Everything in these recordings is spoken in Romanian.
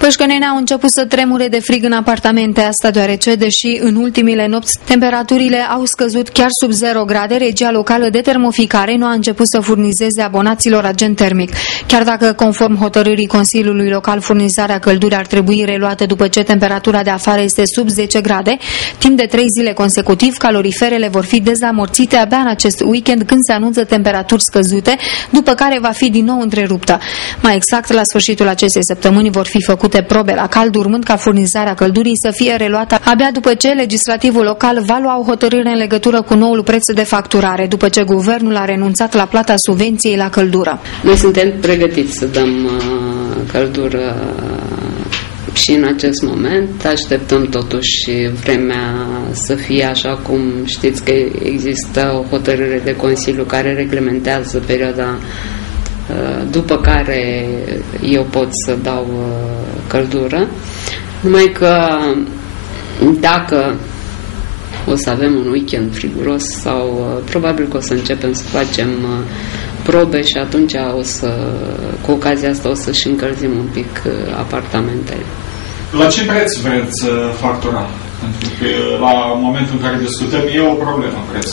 Pășcăneni au început să tremure de frig în apartamente, asta deoarece, deși în ultimile nopți temperaturile au scăzut chiar sub 0 grade, regia locală de termoficare nu a început să furnizeze abonaților agent termic. Chiar dacă, conform hotărârii Consiliului Local, furnizarea căldurii ar trebui reluată după ce temperatura de afară este sub 10 grade, timp de 3 zile consecutiv, caloriferele vor fi dezamorțite abia în acest weekend, când se anunță temperaturi scăzute, după care va fi din nou întreruptă. Mai exact, la sfârșitul acestei săptămâni vor fi făcute probe la cald, urmând ca furnizarea căldurii să fie reluată abia după ce legislativul local va lua o hotărâre în legătură cu noul preț de facturare, după ce guvernul a renunțat la plata subvenției la căldură. Noi suntem pregătiți să dăm căldură și în acest moment. Așteptăm totuși vremea să fie așa cum știți că există o hotărâre de Consiliu care reglementează perioada după care eu pot să dau căldură. Numai că dacă o să avem un weekend friguros sau probabil că o să începem să facem probe și atunci cu ocazia asta o să-și încălzim un pic apartamentele. La ce preț vreți factura? Pentru că la momentul în care discutăm e o problemă preț.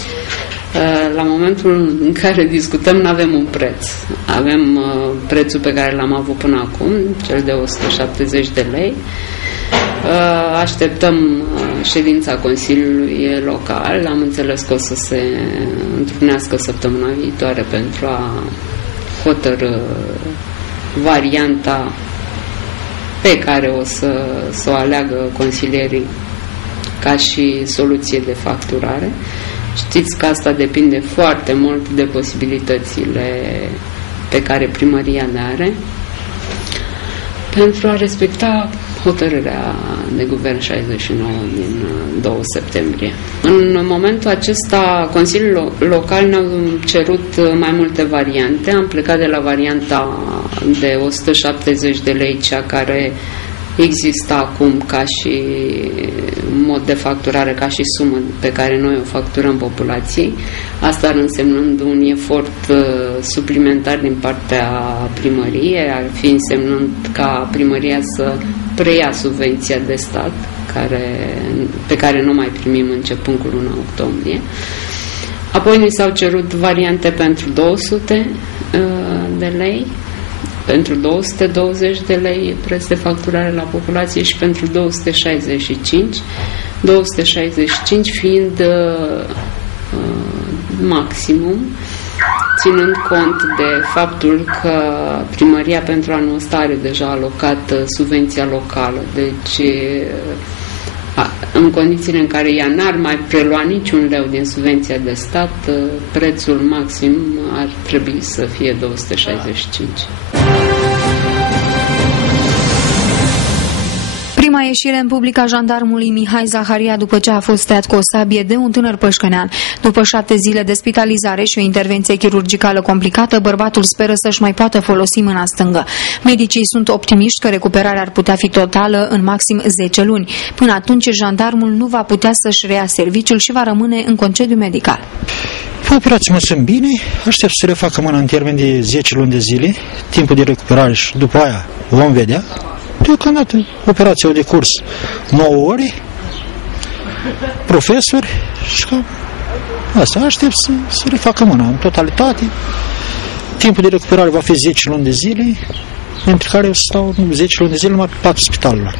La momentul în care discutăm nu avem un preț. Avem prețul pe care l-am avut până acum, cel de 170 de lei. Așteptăm ședința Consiliului Local. Am înțeles că o să se întrunească săptămâna viitoare pentru a hotărî varianta pe care o să o aleagă consilierii ca și soluție de facturare. Știți că asta depinde foarte mult de posibilitățile pe care primăria le are pentru a respecta hotărârea de guvern 69 din 2 septembrie. În momentul acesta, Consiliul Local ne-a cerut mai multe variante. Am plecat de la varianta de 170 de lei, cea care există acum ca și mod de facturare, ca și sumă pe care noi o facturăm populației. Asta ar însemnând un efort suplimentar din partea primăriei, ar fi însemnând ca primăria să preia subvenția de stat, pe care nu mai primim începând cu luna octombrie. Apoi ni s-au cerut variante pentru 200 de lei, pentru 220 de lei preț de facturare la populație și pentru 265 fiind maximum, ținând cont de faptul că primăria pentru anul ăsta are deja alocat subvenția locală, deci în condițiile în care ea n-ar mai prelua niciun leu din subvenția de stat, prețul maxim ar trebui să fie 265. Prima ieșire în public a jandarmului Mihai Zaharia după ce a fost tăiat cu o sabie de un tânăr pășcănean. După 7 zile de spitalizare și o intervenție chirurgicală complicată, bărbatul speră să-și mai poată folosi mâna stângă. Medicii sunt optimiști că recuperarea ar putea fi totală în maxim 10 luni. Până atunci, jandarmul nu va putea să-și reia serviciul și va rămâne în concediu medical. Operații mă sunt bine, aștept să refacă mâna în termen de 10 luni de zile, timpul de recuperare și după aia vom vedea. Deocamdată operația de curs 9 ore, profesori și asta aștept să refacă mâna în totalitate. Timpul de recuperare va fi 10 luni de zile, între care eu stau 10 luni de zile numai pe patul spitalului.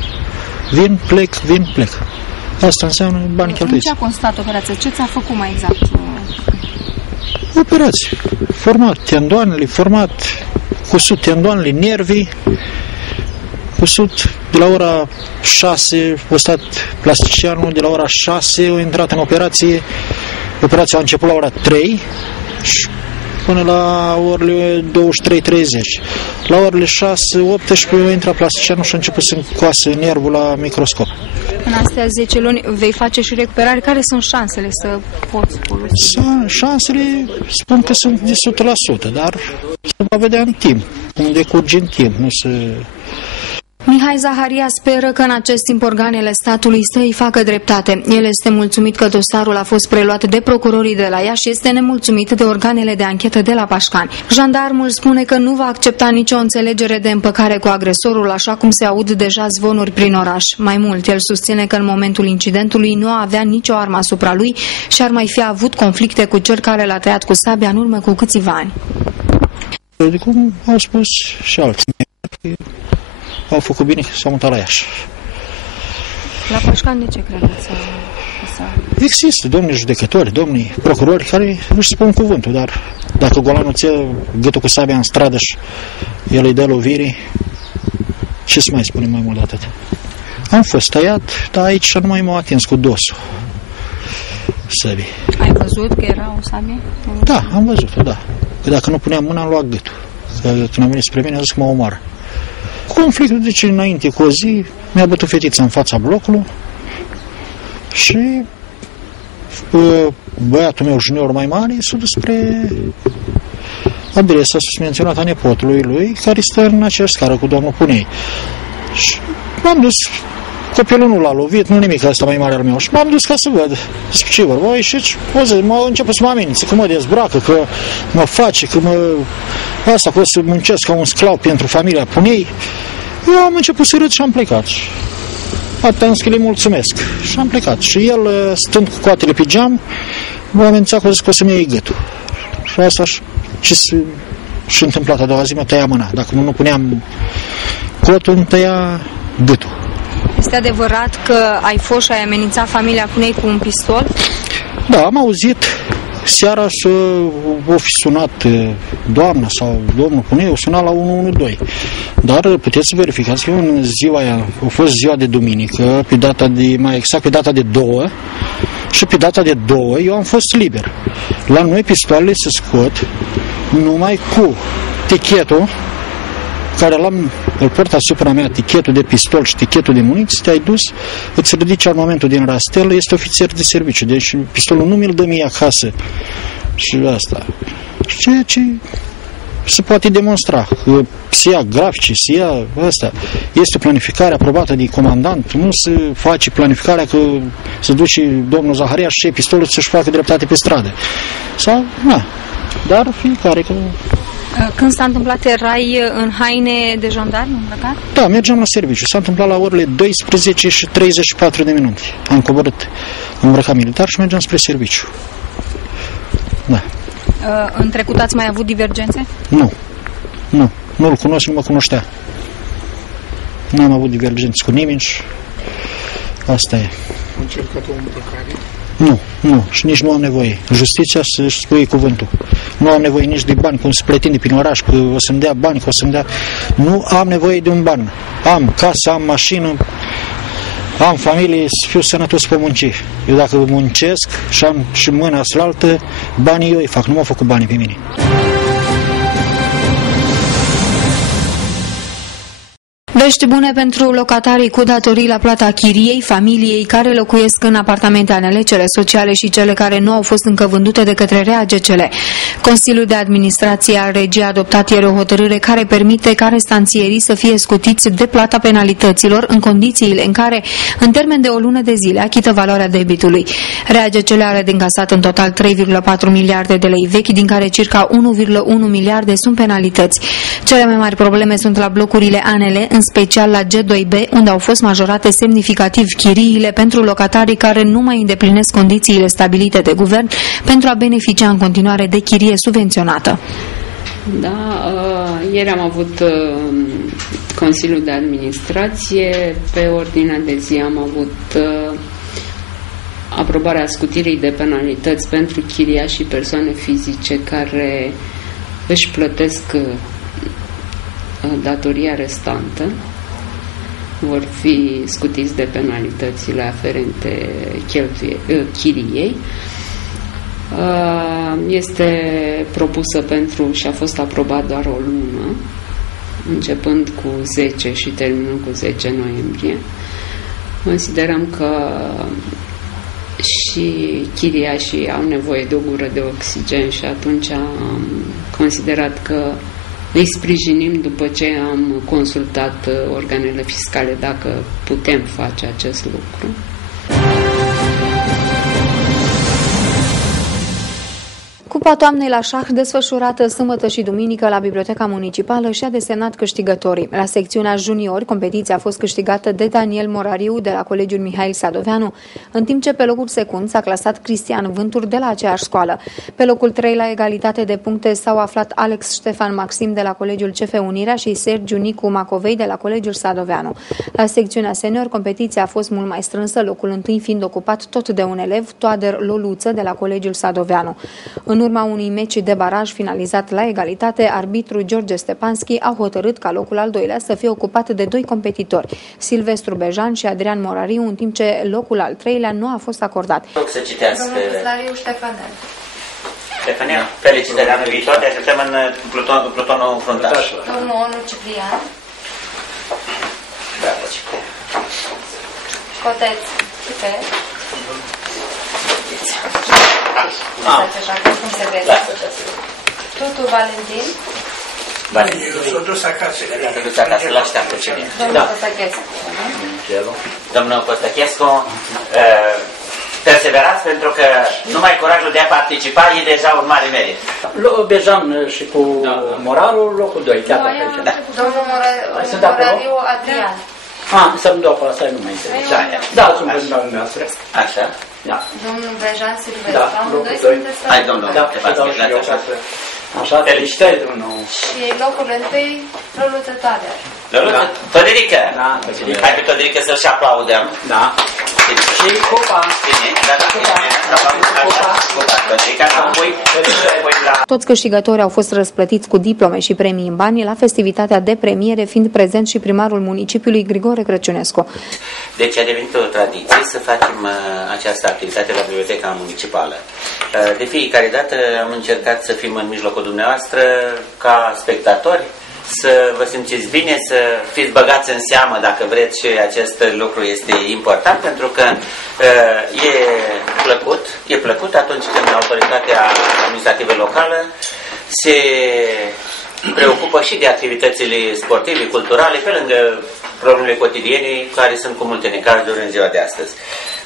Vin, plec. Asta înseamnă bani cheltuiți. Ce a constat operația? Ce ți-a făcut mai exact? Operații. Format tendoanele, cusut tendoanele, nervii, cusut de la ora 6, a stat plasticianul, de la ora 6 a intrat în operație. Operația a început la ora 3 și până la orele 23:30. La orele 6:18 a intrat plasticianul și a început să încoase nervul la microscop. În astea 10 luni vei face și recuperare. Care sunt șansele să poți folosi? Șansele spun că sunt de 100%, dar se va vedea în timp, cum decurge în timp, nu se... Mihai Zaharia speră că în acest timp organele statului să îi facă dreptate. El este mulțumit că dosarul a fost preluat de procurorii de la Iași și este nemulțumit de organele de anchetă de la Pașcani. Jandarmul spune că nu va accepta nicio înțelegere de împăcare cu agresorul, așa cum se aud deja zvonuri prin oraș. Mai mult, el susține că în momentul incidentului nu avea nicio armă asupra lui și ar mai fi avut conflicte cu cel care l-a tăiat cu sabia în urmă cu câțiva ani. De cum au spus și alții, au făcut bine că s-au mutat la Iași. La Pașcani de ce credeți? Există domnii judecători, domnii procurori care își spun cuvântul, dar dacă golanul ție gâtul cu sabia în stradă și el îi dă lovirii, ce să mai spunem mai mult de atât? Am fost tăiat, dar aici nu mai m-au atins cu dosul săbii. Ai văzut că era o sabie? Da, am văzut-o, da. Că dacă nu puneam mâna, am luat gâtul. Că când am venit spre mine, a zis că mă omoară. Conflictul, deci, înainte cu o zi, mi-a bătut fetița în fața blocului și băiatul meu junior mai mare s-a dus spre adresa susmenționată a nepotului lui, care stă în aceeași scară cu domnul Punei. Și m-am dus, copilul nu l-a lovit, nu nimic, ăsta mai mare al meu, și m-am dus ca să văd despre ce vorba. Și m-a început să mă amenințe, că mă dezbracă, că mă face, că asta, că o să muncesc ca un sclav pentru familia Punei. Eu am început să râd și am plecat. Atâta însă că le mulțumesc. Și am plecat. Și el, stând cu coatele pe geam, m-a amenințat că o să-mi iei gâtul. Și asta ce și întâmplat a doua zi, mă tăia mâna. Dacă nu puneam cotul, îmi tăia gâtul. Este adevărat că ai fost și ai amenințat familia Punei cu un pistol? Da, am auzit seara să o fi sunat doamna sau domnul Punei, o sunat la 112. Dar puteți să verificați că în ziua aia, a fost ziua de duminică, pe data de, mai exact pe data de 2, și pe data de 2 eu am fost liber. La noi pistoalele se scot numai cu tichetul care îl port asupra mea, tichetul de pistol și tichetul de muniție, te-ai dus, îți ridici al momentul din rastel, este ofițer de serviciu, deci pistolul nu mi-l dă mie acasă. Și asta. Și ceea ce se poate demonstra, că se ia grafice, se ia asta. Este planificare aprobată de comandant, nu se face planificarea că se duce domnul Zaharia și pistolul să-și facă dreptate pe stradă. Sau, na, dar fiecare că... Când s-a întâmplat, erai în haine de jandarm îmbrăcat? Da, mergeam la serviciu. S-a întâmplat la orele 12 și 34 de minute. Am coborât îmbrăcat militar și mergeam spre serviciu. Da. În trecut ați mai avut divergențe? Nu. Nu-l cunosc, nu mă cunoștea. N-am avut divergențe cu nimeni și asta e. Încercat o îmbrăcare? Nu, și nici nu am nevoie. Justiția să-și spui cuvântul. Nu am nevoie nici de bani, cum se pretinde prin oraș, că o să-mi dea bani, că o să-mi dea... Nu am nevoie de un ban. Am casă, am mașină, am familie, să fiu sănătos pe munci. Eu dacă muncesc și am și mâna slaltă, banii eu îi fac, nu m-au făcut banii pe mine. Vești bune pentru locatarii cu datorii la plata chiriei, familiei care locuiesc în apartamente anele, cele sociale și cele care nu au fost încă vândute de către RAGCL. Consiliul de Administrație al Regiei a adoptat ieri o hotărâre care permite ca restanțierii să fie scutiți de plata penalităților în condițiile în care, în termen de o lună de zile, achită valoarea debitului. RAGCL are de încasat în total 3,4 miliarde de lei vechi, din care circa 1,1 miliarde sunt penalități. Cele mai mari probleme sunt la blocurile anele, în special la G2B, unde au fost majorate semnificativ chiriile pentru locatarii care nu mai îndeplinesc condițiile stabilite de guvern pentru a beneficia în continuare de chirie subvenționată. Da, ieri am avut Consiliul de Administrație, pe ordinea de zi am avut aprobarea scutirii de penalități pentru chiriași și persoane fizice care își plătesc datoria restantă, vor fi scutiți de penalitățile aferente chiriei. Este propusă pentru și a fost aprobat doar o lună, începând cu 10 și terminând cu 10 noiembrie. Considerăm că și chiriașii au nevoie de o gură de oxigen și atunci am considerat că îi sprijinim după ce am consultat organele fiscale dacă putem face acest lucru. Cupa Toamnei la șah, desfășurată sâmbătă și duminică la Biblioteca Municipală, și-a desemnat câștigătorii. La secțiunea juniori, competiția a fost câștigată de Daniel Morariu de la Colegiul Mihail Sadoveanu, în timp ce pe locul secund s-a clasat Cristian Vântur de la aceeași școală. Pe locul 3 la egalitate de puncte s-au aflat Alex Ștefan Maxim de la Colegiul CF Unirea și Sergiu Nicu Macovei de la Colegiul Sadoveanu. La secțiunea senior, competiția a fost mult mai strânsă, locul întâi fiind ocupat tot de un elev, Toader Loluță de la Colegiul Sadoveanu. În urma unui meci de baraj finalizat la egalitate, arbitru George Stepanski a hotărât ca locul al doilea să fie ocupat de doi competitori, Silvestru Bejan și Adrian Morariu, în timp ce locul al treilea nu a fost acordat. Rog să citească. Domnul Slariu Ștefanel. Ștefanel, felicitări, anul viitor, te așteptăm în plutonul fruntaș. Domnul Onu Ciprian. Bravo, Ciprian. Coteț Cipe. Așa, cum se vede. Tutu Valentin. Valentin. S-a dus acasă. S-a dus acasă, l-așteaptă cine. Domnul Costachescu. Domnul Costachescu, perseverați pentru că numai curajul de a participa e deja un mare merit. Bejan și cu Morarul, locul 2, chiar pe aici. Domnul Morariu Adrian. Să-mi dau pe asta, nu mai înțeleg. Da, sunt pe dumneavoastră. Așa. Da. Domnul Bejan Silvestru. Amândoi sunteți Hai, domnul. Da, așa, felicitări, domnul. Și locul întâi, Loluță Toader. Loluță? Toderică? Da, hai pe Toderică să-l și aplaudăm. Da. Și Cupa. Bine, Toți câștigătorii au fost răsplătiți cu diplome și premii în bani la festivitatea de premiere, fiind prezent și primarul municipiului Grigore Crăciunescu. Deci a devenit o tradiție să facem această activitate la Biblioteca Municipală. De fiecare dată am încercat să fim în mijlocul dumneavoastră ca spectatori, să vă simțiți bine, să fiți băgați în seamă dacă vreți, și acest lucru este important pentru că e plăcut atunci când autoritatea administrativă locală se preocupă și de activitățile sportive, culturale, pe lângă problemele cotidiene care sunt cu multe necazuri în ziua de astăzi.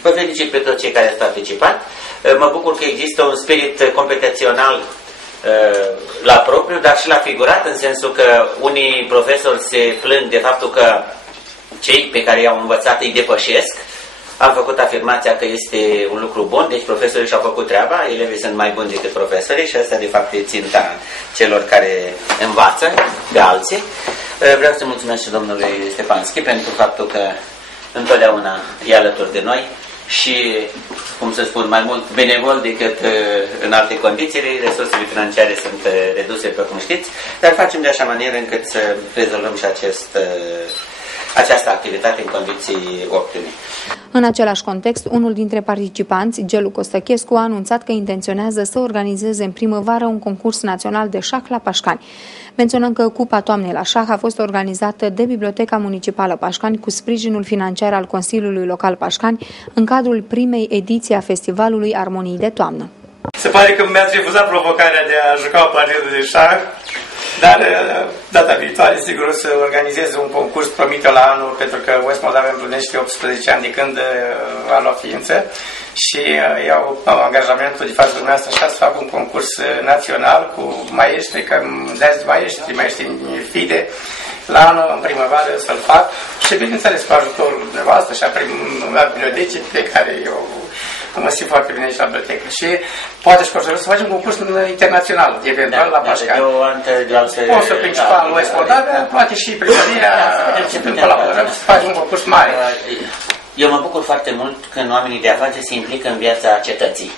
Vă felicit pe toți cei care ați participat. Mă bucur că există un spirit competițional la propriu, dar și la figurat, în sensul că unii profesori se plâng de faptul că cei pe care i-au învățat îi depășesc. Am făcut afirmația că este un lucru bun, deci profesorii și-au făcut treaba, elevii sunt mai buni decât profesorii și asta de fapt e ținta celor care învață pe alții. Vreau să mulțumesc și domnului Stepanski pentru faptul că întotdeauna e alături de noi și, cum să spun, mai mult benevol decât în alte condiții. Resursele financiare sunt reduse, pe cum știți, dar facem de așa manieră încât să rezolvăm și această activitate în condiții optime. În același context, unul dintre participanți, Gelu Costachescu, a anunțat că intenționează să organizeze în primăvară un concurs național de șah la Pașcani. Menționăm că Cupa Toamnei la șah a fost organizată de Biblioteca Municipală Pașcani cu sprijinul financiar al Consiliului Local Pașcani în cadrul primei ediții a Festivalului Armonii de Toamnă. Se pare că mi-ați refuzat provocarea de a juca o partidă de șah, dar data viitoare sigur o să organizez un concurs promit la anul, pentru că West Moldavia împlinește 18 ani de când a luat ființă și iau angajamentul de față dumneavoastră așa să fac un concurs național cu maestri, că îmi dați maestri FIDE, la anul, în primăvară, să-l fac și, bineînțeles, cu ajutorul dumneavoastră și a bibliotecii pe care eu mă simt foarte bine aici la bibliotecă. Și poate și să facem un concurs internațional, eventual, la Pașcani. Sponsorul principal West Moldavia, poate și primăria și prin colaborare să facem un concurs mare. Eu mă bucur foarte mult când oamenii de afaceri se implică în viața cetății.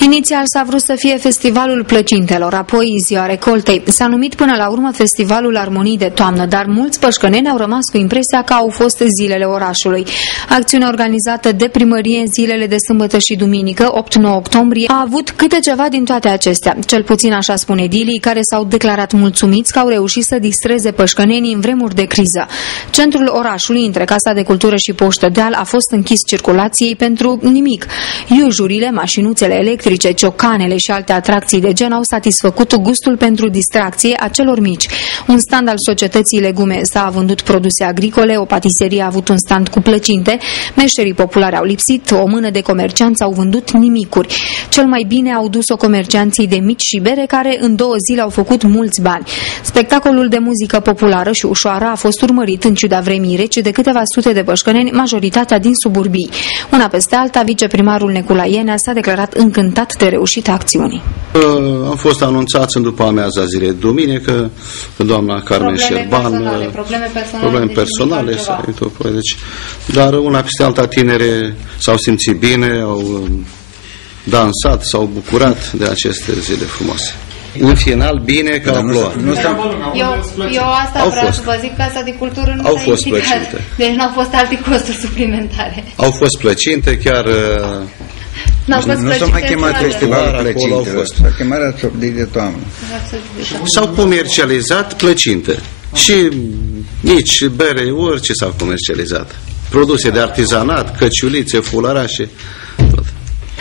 Inițial s-a vrut să fie Festivalul Plăcintelor, apoi Ziua Recoltei. S-a numit până la urmă Festivalul Armonii de Toamnă, dar mulți pășcăneni au rămas cu impresia că au fost zilele orașului. Acțiunea organizată de primărie în zilele de sâmbătă și duminică, 8-9 octombrie, a avut câte ceva din toate acestea. Cel puțin așa spun edilii, care s-au declarat mulțumiți că au reușit să distreze pășcănenii în vremuri de criză. Centrul orașului, între Casa de Cultură și Poștă Deal, a fost închis circulației pentru nimic. Iujurile, mașinuțele electrice electrice, ciocanele și alte atracții de gen au satisfăcut gustul pentru distracție a celor mici. Un stand al societății Legume s-a vândut produse agricole, o patiserie a avut un stand cu plăcinte, meșterii populare au lipsit, o mână de comercianți au vândut nimicuri. Cel mai bine au dus-o comercianții de mici și bere, care în 2 zile au făcut mulți bani. Spectacolul de muzică populară și ușoară a fost urmărit în ciuda vremii reci de câteva sute de bășcăneni, majoritatea din suburbii. Una peste alta, viceprimarul Necula Ienea s-a declarat încântat de reușita acțiunii. Am fost anunțați în după amiaza zilei duminică, doamna Carmen Șerban, probleme personale, deci, dar una peste alta tinere s-au simțit bine, au dansat, s-au bucurat de aceste zile frumoase. În final, bine că au plouat. Eu asta vreau să vă zic, Casa de Cultură nu s-a implicat. Deci nu au fost alte costuri suplimentare. Au fost plăcinte, chiar... Nu s-a mai chemat festivalul plăcinte, s-a chemat de toamnă. S-au comercializat plăcinte. Și nici bere, orice s-au comercializat. Produse de artizanat, căciulițe, fularașe, tot.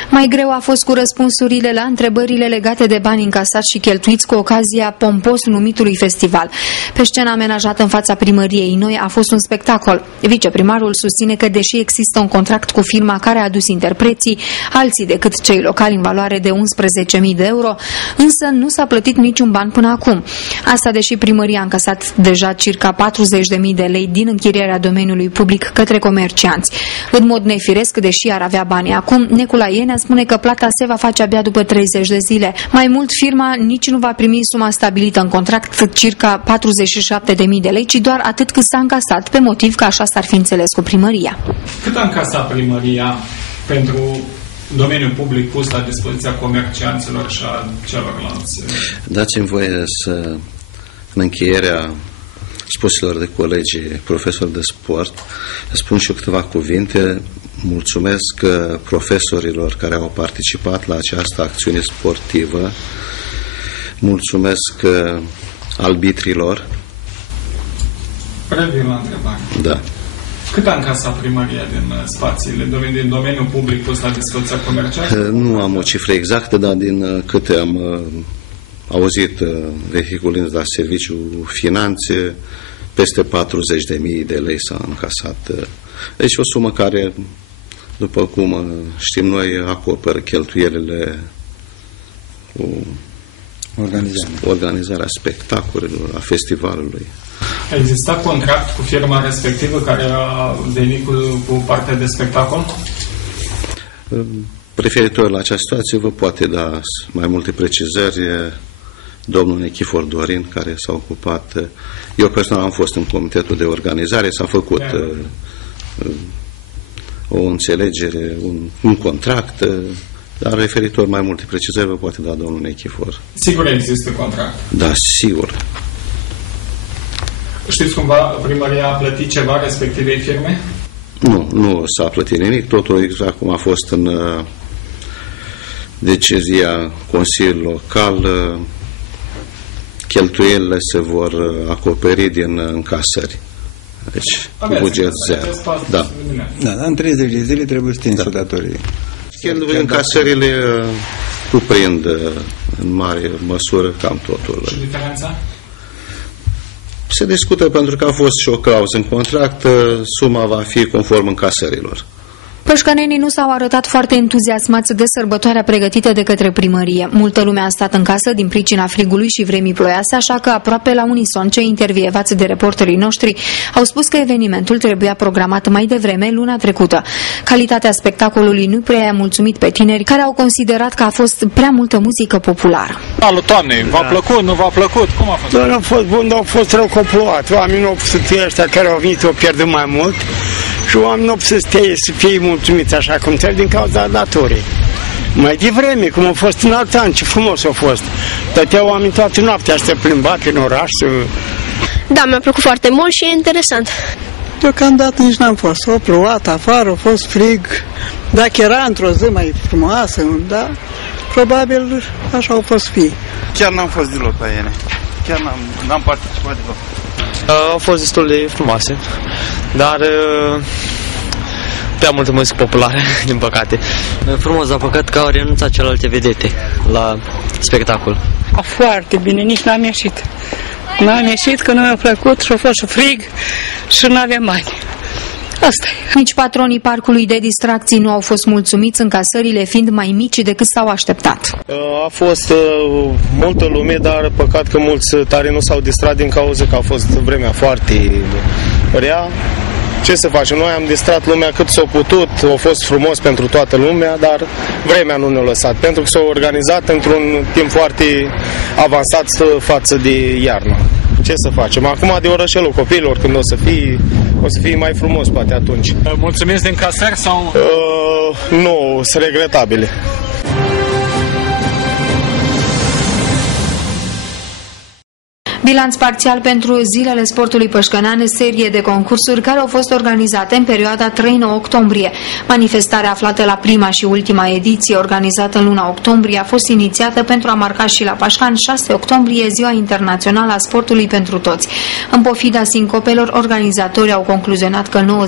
Mai greu a fost cu răspunsurile la întrebările legate de bani încasați și cheltuiți cu ocazia pompos numitului festival. Pe scena amenajată în fața primăriei noi a fost un spectacol. Viceprimarul susține că, deși există un contract cu firma care a adus interpreții, alții decât cei locali în valoare de 11.000 de euro, însă nu s-a plătit niciun ban până acum. Asta deși primăria a încasat deja circa 40.000 de lei din închirierea domeniului public către comercianți. În mod nefiresc, deși ar avea bani acum, Necula Ienea spune că plata se va face abia după 30 de zile. Mai mult, firma nici nu va primi suma stabilită în contract, circa 47.000 de lei, ci doar atât cât s-a încasat, pe motiv că așa s-ar fi înțeles cu primăria. Cât a încasat primăria pentru domeniul public pus la dispoziția comercianților și a celorlalți? Dați-mi voie să, în încheierea spuselor de colegii profesori de sport, spun și eu câteva cuvinte. Mulțumesc profesorilor care au participat la această acțiune sportivă. Mulțumesc arbitrilor. Revin la întrebare. Da. Cât a încasat primăria din spațiile, din domeniul public pus la dispoziția comercială? Nu am o cifră exactă, dar din câte am auzit vehiculând la serviciul finanțe, peste 40.000 de lei s-a încasat. Deci o sumă care, după cum știm noi, acoperă cheltuielile cu organizarea spectacolelor, a festivalului. A existat contract cu firma respectivă care a venit cu partea de spectacol? Referitor la această situație, vă poate da mai multe precizări domnul Nichifor Dorin, care s-a ocupat. Eu personal am fost în comitetul de organizare, s-a făcut o înțelegere, un contract, dar referitor mai multe precizări vă poate da domnul Nichifor. Sigur există contract? Da, sigur. Știți cumva primăria a plătit ceva respectivei firme? Nu s-a plătit nimic, totul exact cum a fost în decizia Consiliului Local, cheltuielile se vor acoperi din încasări. Deci, buget zero. Da. Da, în 30 de zile trebuie stins o datorie. Încasările cuprind în mare măsură cam totul. Și diferența? Se discută pentru că a fost și o clauză în contract, suma va fi conform încasărilor. Pășcănenii nu s-au arătat foarte entuziasmați de sărbătoarea pregătită de către primărie. Multă lume a stat în casă din pricina frigului și vremii ploioase, așa că aproape la unison cei intervievați de reporterii noștri au spus că evenimentul trebuia programat mai devreme, luna trecută. Calitatea spectacolului nu prea i-a mulțumit pe tineri, care au considerat că a fost prea multă muzică populară. Alu, toamne, v-a plăcut, nu v-a plăcut? Cum a fost? Nu a fost bun, dar a fost rău că a plouat. Oamenii nu au putut fi ăștia care au venit, au pierdut mai mult. Și oamenii nu au putut să fie mulțumiți așa cum trebuie din cauza datorii. Mai devreme, cum a fost în alt an, ce frumos a fost. Tăteau oamenii toată noaptea, să plimba prin oraș. Da, mi-a plăcut foarte mult și e interesant. Deocamdată nici n-am fost. A plouat afară, a fost frig. Dacă era într-o zi mai frumoasă, da, probabil așa au fost fi. Chiar n-am fost deloc la ele. Chiar n-am participat deloc. Au fost destul de frumoase, dar prea multă muzică populară, din păcate. Frumos, dar păcat că au renunțat celelalte vedete la spectacol. Foarte bine, nici n-am ieșit. N-am ieșit că nu mi-a plăcut și a fost și frig și nu aveam bani. Asta e. Nici patronii parcului de distracții nu au fost mulțumiți, încasările fiind mai mici decât s-au așteptat. A fost multă lume, dar păcat că mulți tare nu s-au distrat din cauza că a fost vremea foarte rea. Ce să facem? Noi am distrat lumea cât s-a putut, a fost frumos pentru toată lumea, dar vremea nu ne-a lăsat, pentru că s-a organizat într-un timp foarte avansat față de iarnă. Ce să facem? Acum de orășelul copiilor, când o să fie mai frumos, poate atunci. Mulțumiți de încasări sau? Nu, sunt regretabile. Bilanț parțial pentru Zilele Sportului Pășcănean, serie de concursuri care au fost organizate în perioada 3-9 octombrie. Manifestarea aflată la prima și ultima ediție, organizată în luna octombrie, a fost inițiată pentru a marca și la Pașcan 6 octombrie, Ziua Internațională a Sportului pentru Toți. În pofida sincopelor, organizatorii au concluzionat că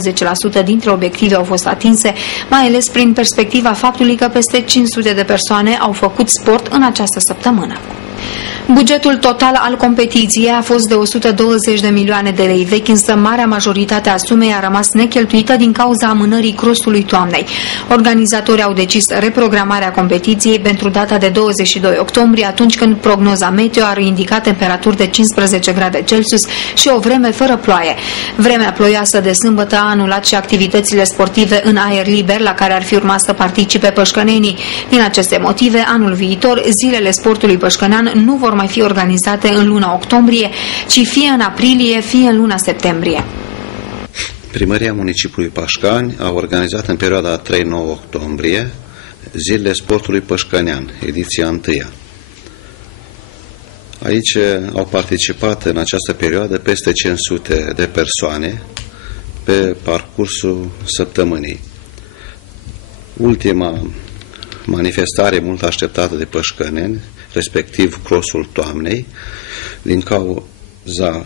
90% dintre obiective au fost atinse, mai ales prin perspectiva faptului că peste 500 de persoane au făcut sport în această săptămână. Bugetul total al competiției a fost de 120 de milioane de lei vechi, însă marea majoritate a sumei a rămas necheltuită din cauza amânării crossului toamnei. Organizatorii au decis reprogramarea competiției pentru data de 22 octombrie, atunci când prognoza meteo ar indica temperaturi de 15 grade Celsius și o vreme fără ploaie. Vremea ploioasă de sâmbătă a anulat și activitățile sportive în aer liber, la care ar fi urmat să participe pășcănenii. Din aceste motive, anul viitor, Zilele Sportului Pășcănean nu vor mai fi organizate în luna octombrie, ci fie în aprilie, fie în luna septembrie. Primăria Municipiului Pașcani a organizat în perioada 3-9 octombrie Zilele Sportului Pășcănean, ediția 1. Aici au participat în această perioadă peste 500 de persoane pe parcursul săptămânii. Ultima manifestare mult așteptată de pășcăneni, respectiv crossul toamnei, din cauza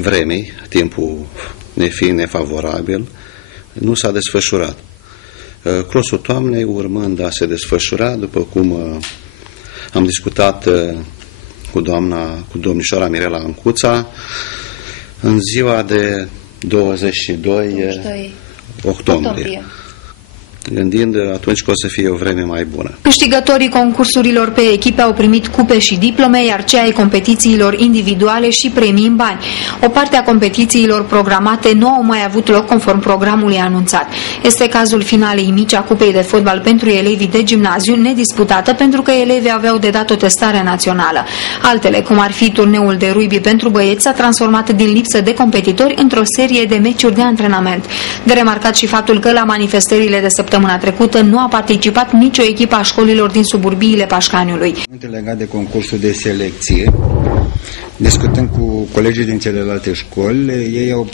vremii, timpul nefiind nefavorabil, nu s-a desfășurat. Crossul toamnei urmând a se desfășura, după cum am discutat cu domnișoara Mirela Ancuța, în ziua de 22 octombrie. Gândind atunci că o să fie o vreme mai bună. Câștigătorii concursurilor pe echipe au primit cupe și diplome, iar cei ai competițiilor individuale și premii în bani. O parte a competițiilor programate nu au mai avut loc conform programului anunțat. Este cazul finalei mici a cupei de fotbal pentru elevii de gimnaziu, nedisputată pentru că elevii aveau de dat o testare națională. Altele, cum ar fi turneul de rugby pentru băieți, s-a transformat din lipsă de competitori într-o serie de meciuri de antrenament. De remarcat și faptul că la manifestările de săptămâna trecută nu a participat nicio echipă a școlilor din suburbiile Pașcaniului. Legat de concursul de selecție, discutând cu colegii din celelalte școli, ei au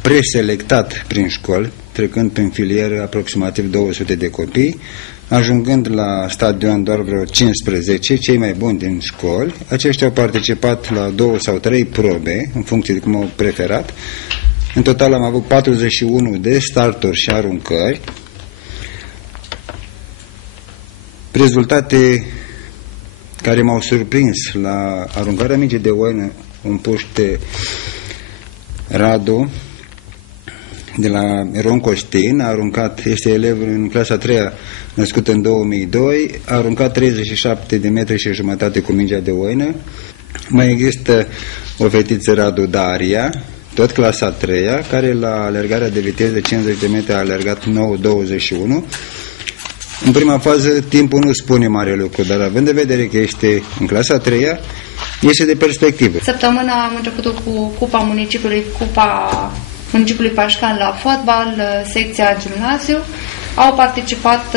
preselectat prin școli, trecând prin filieră aproximativ 200 de copii, ajungând la stadion doar vreo 15, cei mai buni din școli. Aceștia au participat la 2 sau 3 probe, în funcție de cum au preferat. În total am avut 41 de starturi și aruncări. Rezultate care m-au surprins: la aruncarea mingii de oină, un puște Radu de la Miron Costin a aruncat, este elev în clasa 3-a, născut în 2002, a aruncat 37 de metri și jumătate cu mingea de oină. Mai există o fetiță, Radu Daria, tot clasa 3-a, care la alergarea de viteză de 50 de metri a alergat 9:21. În prima fază, timpul nu spune mare lucru, dar având de vedere că este în clasa 3-a, este de perspectivă. Săptămâna am început cu Cupa Municipiului Pașcan la fotbal, secția gimnaziu. Au participat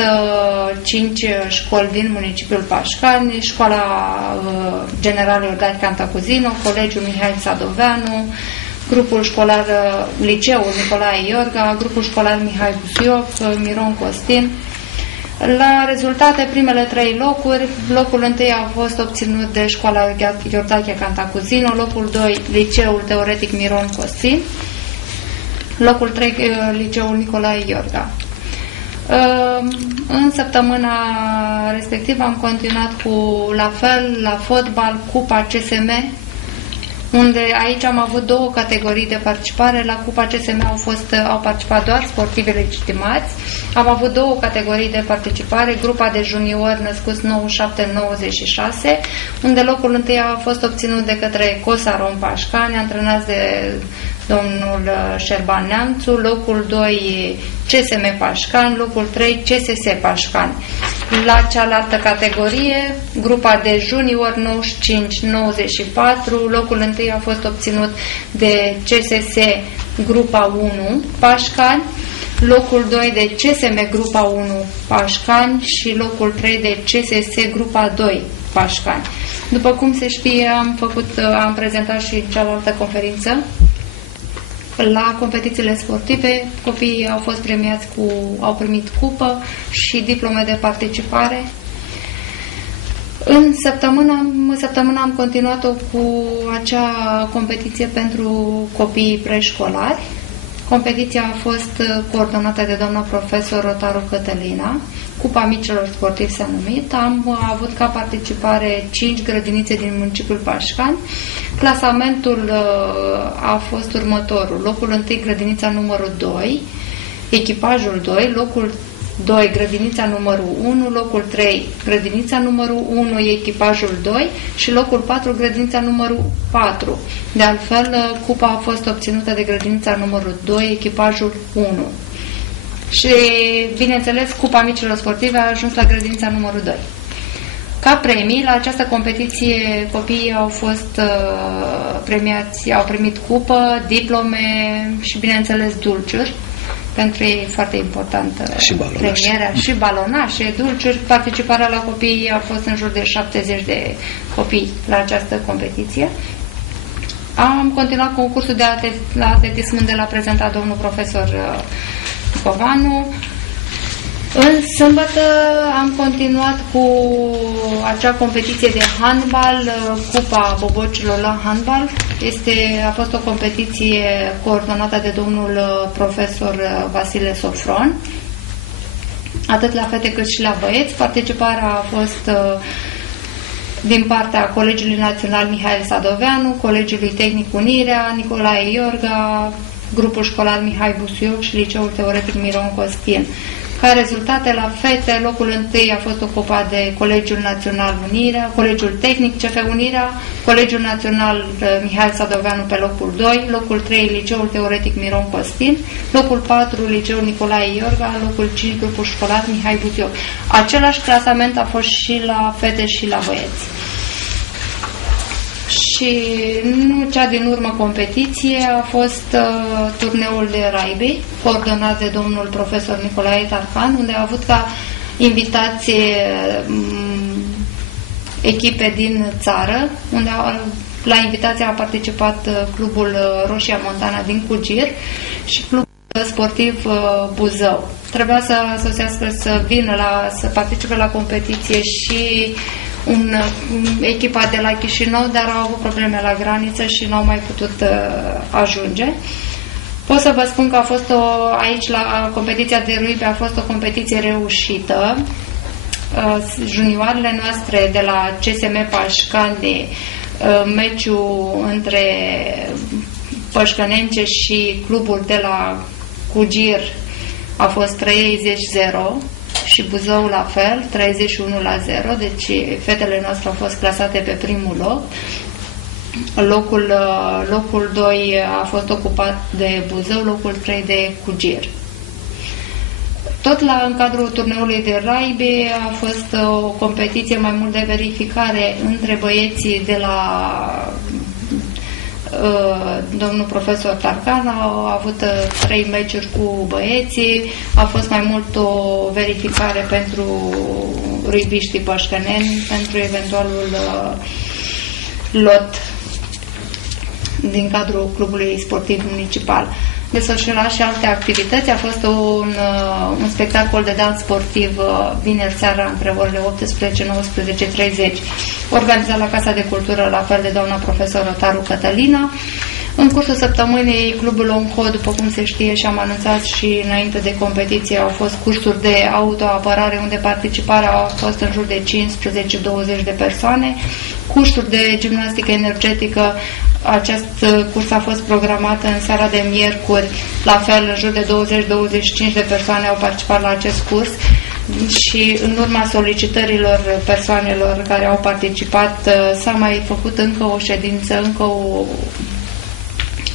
5 școli din municipiul Pașcan, școala generală Iordache Cantacuzino, colegiul Mihai Sadoveanu, grupul școlar liceul Nicolae Iorga, grupul școlar Mihai Busiov, Miron Costin. La rezultate, primele 3 locuri, locul 1 a fost obținut de școala Iordache Cantacuzino, locul 2 liceul teoretic Miron Costin, locul 3 liceul Nicolae Iorga. În săptămâna respectivă am continuat la fel, la fotbal, Cupa CSM, unde aici am avut 2 categorii de participare. La Cupa CSM au participat doar sportivi legitimați. Am avut 2 categorii de participare, grupa de juniori născuți 97-96, unde locul întâi a fost obținut de către Cosaron Pașcani, antrenați de domnul Șerban Neamțu, locul 2 CSM Pașcani, locul 3 CSS Pașcani. La cealaltă categorie, grupa de junior 95-94, locul întâi a fost obținut de CSS Grupa 1 Pașcani, locul 2 de CSM Grupa 1 Pașcani și locul 3 de CSS Grupa 2 Pașcani. După cum se știe, am prezentat și în cealaltă conferință. La competițiile sportive, copiii au fost premiați au primit cupă și diplome de participare. În săptămâna am continuat-o cu acea competiție pentru copiii preșcolari. Competiția a fost coordonată de doamna profesor Rotaru Cătălina. Cupa Micilor Sportivi s-a numit. Am avut ca participare 5 grădinițe din municipiul Pașcani. Clasamentul a fost următorul. Locul 1, grădinița numărul 2, echipajul 2, locul 2, grădinița numărul 1, locul 3, grădinița numărul 1, echipajul 2 și locul 4, grădinița numărul 4. De altfel, cupa a fost obținută de grădinița numărul 2, echipajul 1. Și, bineînțeles, Cupa Micilor Sportive a ajuns la grădinița numărul 2. Ca premii, la această competiție, copiii au fost premiați, au primit cupă, diplome și, bineînțeles, dulciuri. Pentru ei e foarte importantă premierea și balonașe, dulciuri. Participarea la copii a fost în jur de 70 de copii la această competiție. Am continuat concursul de atletism unde l-a prezentat domnul profesor Covanu. În sâmbătă am continuat cu acea competiție de handbal, Cupa Bobocilor la handbal. A fost o competiție coordonată de domnul profesor Vasile Sofron, atât la fete cât și la băieți. Participarea a fost din partea Colegiului Național Mihail Sadoveanu, Colegiului Tehnic Unirea, Nicolae Iorga, Grupul Școlar Mihai Busuioc și Liceul Teoretic Miron Costin. Ca rezultate, la fete, locul 1 a fost ocupat de Colegiul Național Unirea, Colegiul Tehnic CF Unirea, Colegiul Național Mihail Sadoveanu pe locul 2, locul 3 Liceul Teoretic Miron Costin, locul 4 Liceul Nicolae Iorga, locul 5 Grupul Școlar Mihai Busuioc. Același clasament a fost și la fete și la băieți. Și nu cea din urmă competiție a fost turneul de rugby, coordonat de domnul profesor Nicolae Tarhan, unde a avut ca invitație echipe din țară, unde la invitație a participat clubul Roșia Montana din Cugir și clubul sportiv Buzău. Trebuia să sosească să vină să participe la competiție și echipa de la Chișinău, dar au avut probleme la graniță și n-au mai putut ajunge. Pot să vă spun că aici la competiția de rugby a fost o competiție reușită. Junioarele noastre de la CSM Pașcani, meciul între Pășcănence și clubul de la Cugir a fost 30-0 și Buzău la fel, 31-0, deci fetele noastre au fost clasate pe primul loc. Locul 2 a fost ocupat de Buzău, locul 3 de Cugir. Tot în cadrul turneului de rugby a fost o competiție mai mult de verificare între băieții de la domnul profesor Tarcan. Au avut 3 meciuri cu băieții, a fost mai mult o verificare pentru rugbiștii pășcăneni, pentru eventualul lot din cadrul clubului sportiv municipal. Desfășura și alte activități. A fost un spectacol de dans sportiv vineri seara între orele 18-19:30, organizat la Casa de Cultură, la fel de doamna profesor Rotaru Cătălina. În cursul săptămânii, Clubul Onco, după cum se știe și am anunțat și înainte de competiție, au fost cursuri de autoapărare unde participarea a fost în jur de 15-20 de persoane, cursuri de gimnastică energetică. Acest curs a fost programat în seara de miercuri, la fel în jur de 20-25 de persoane au participat la acest curs și în urma solicitărilor persoanelor care au participat s-a mai făcut încă o ședință,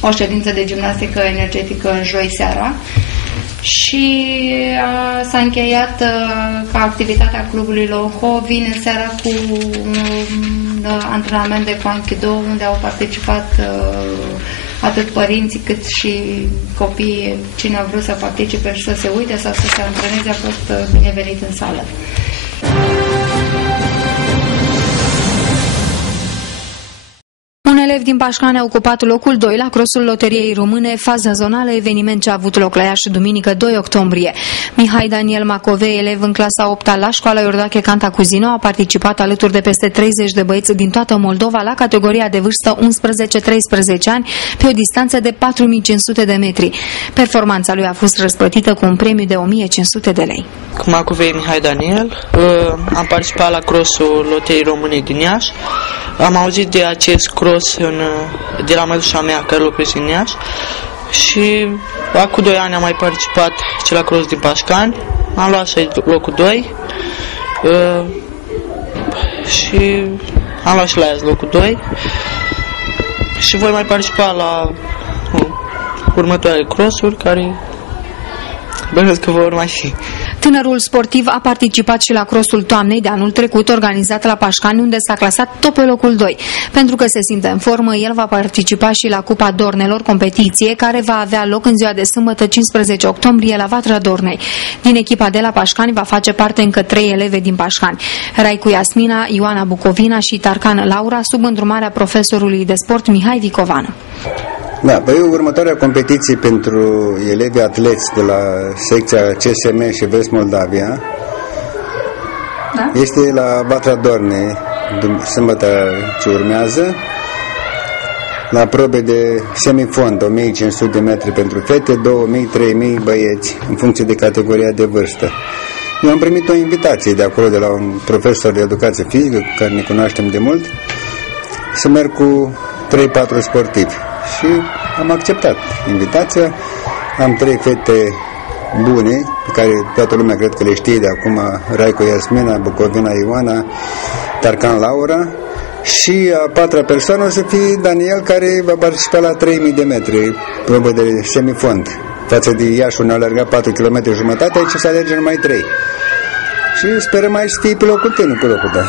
o ședință de gimnastică energetică joi seara și s-a încheiat ca activitatea clubului Lonho vineri seara cu un antrenament de Kwankido unde au participat atât părinții cât și copiii, cine a vrut să participe și să se uite sau să se antreneze a fost binevenit în sală. Un elev din Pașcani a ocupat locul 2 la crossul Loteriei Române, faza zonală, eveniment ce a avut loc la Iași duminică 2 octombrie. Mihai Daniel Macovei, elev în clasa 8-a la școala Iordache Cantacuzino, a participat alături de peste 30 de băieți din toată Moldova la categoria de vârstă 11-13 ani pe o distanță de 4500 de metri. Performanța lui a fost răsplătită cu un premiu de 1500 de lei. Cu Macovei Mihai Daniel, am participat la crossul Loteriei Române din Iași. Am auzit de acest cross de la mădușa mea care locuiește în Iași și acum 2 ani am mai participat și la cross din Pașcani. Am luat și locul 2 și am luat și la Iași locul 2 și voi mai participa la următoarele crossuri care bănuiesc că vor mai fi. Tânărul sportiv a participat și la crossul toamnei de anul trecut, organizat la Pașcani, unde s-a clasat tot pe locul 2. Pentru că se simte în formă, el va participa și la Cupa Dornelor, competiție care va avea loc în ziua de sâmbătă 15 octombrie la Vatra Dornei. Din echipa de la Pașcani va face parte încă 3 eleve din Pașcani: Raicu Iasmina, Ioana Bucovina și Tarcan Laura, sub îndrumarea profesorului de sport Mihai Vicovană. Da, păi următoarea competiție pentru elevii atleți de la secția CSM și Vest Moldavia este la Vatra Dornei, sâmbătă ce urmează, la probe de semifond, 1500 de metri pentru fete, 2000-3000 băieți, în funcție de categoria de vârstă. Eu am primit o invitație de acolo, de la un profesor de educație fizică, cu care ne cunoaștem de mult, să merg cu 3-4 sportivi. Și am acceptat invitația. Am 3 fete bune, pe care toată lumea cred că le știe de acum: Raicu Iasmina, Bucovina Ioana, Tarcan Laura. Și a 4-a persoană o să fie Daniel, care va participa la 3000 de metri, probă de semifond. Față de Iași, unde a alergat 4 km jumătate, aici se alerge numai 3. Și sperăm aici să fie pe locul 1, nu pe locul 2.